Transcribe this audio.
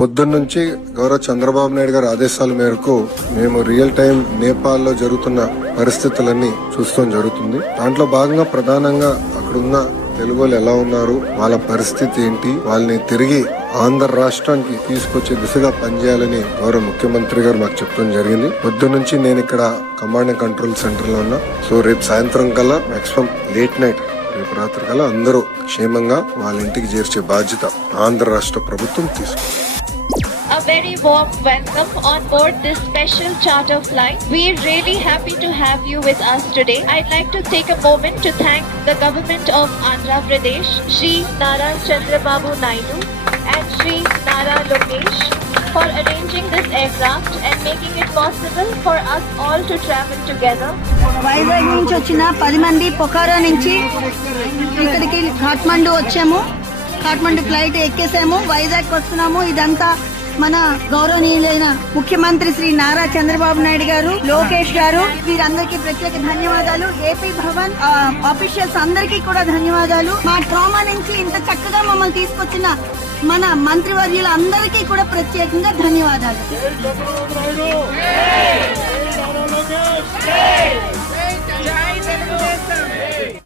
పొద్దున్న నుంచి గౌరవ చంద్రబాబు నాయుడు గారి ఆదేశాల మేరకు మేము రియల్ టైం నేపాల్లో జరుగుతున్న పరిస్థితులన్నీ చూస్తాం జరుగుతుంది. దాంట్లో భాగంగా ప్రధానంగా అక్కడున్న తెలుగు వాళ్ళు ఎలా ఉన్నారు, వాళ్ళ పరిస్థితి ఏంటి, వాళ్ళని తిరిగి ఆంధ్ర రాష్ట్రానికి తీసుకొచ్చే దిశగా పనిచేయాలని గౌరవ ముఖ్యమంత్రి గారు మాకు చెప్పడం జరిగింది. పొద్దున్న నుంచి నేను ఇక్కడ కమాండ్ అండ్ కంట్రోల్ సెంటర్ లో ఉన్నా. సో రేపు సాయంత్రం కల్లా మాక్సిమం లేట్ నైట్ రేపు రాత్రి కల్లా అందరూ క్షేమంగా వాళ్ళ ఇంటికి చేర్చే బాధ్యత ఆంధ్ర రాష్ట్ర ప్రభుత్వం తీసుకుంది. A very warm welcome on board this special charter flight. We're really happy to have you with us today. I'd like to take a moment to thank the government of Andhra Pradesh, Shri Nara Chandrababu Naidu and Shri Nara Lokesh for arranging this aircraft and making it possible for us all to travel together. Vizag నుంచి వచ్చిన 10 మంది పొఖారా నుంచి ఇక్కడికి కాఠ్మండు వచ్చాము. Kathmandu flight ఎక్కేసాము, Vizag వస్తున్నాము. ఇదంతా మన గౌరవనీయులైన ముఖ్యమంత్రి శ్రీ నారా చంద్రబాబు నాయుడు గారు, లోకేష్ గారు, వీరందరికీ ప్రత్యేక ధన్యవాదాలు. ఏపీ భవన్ ఆఫీషియల్స్ అందరికీ కూడా ధన్యవాదాలు. మా ట్రామా నుంచి ఇంత చక్కగా మమ్మల్ని తీసుకొచ్చిన మన మంత్రివర్యులందరికీ కూడా ప్రత్యేకంగా ధన్యవాదాలు.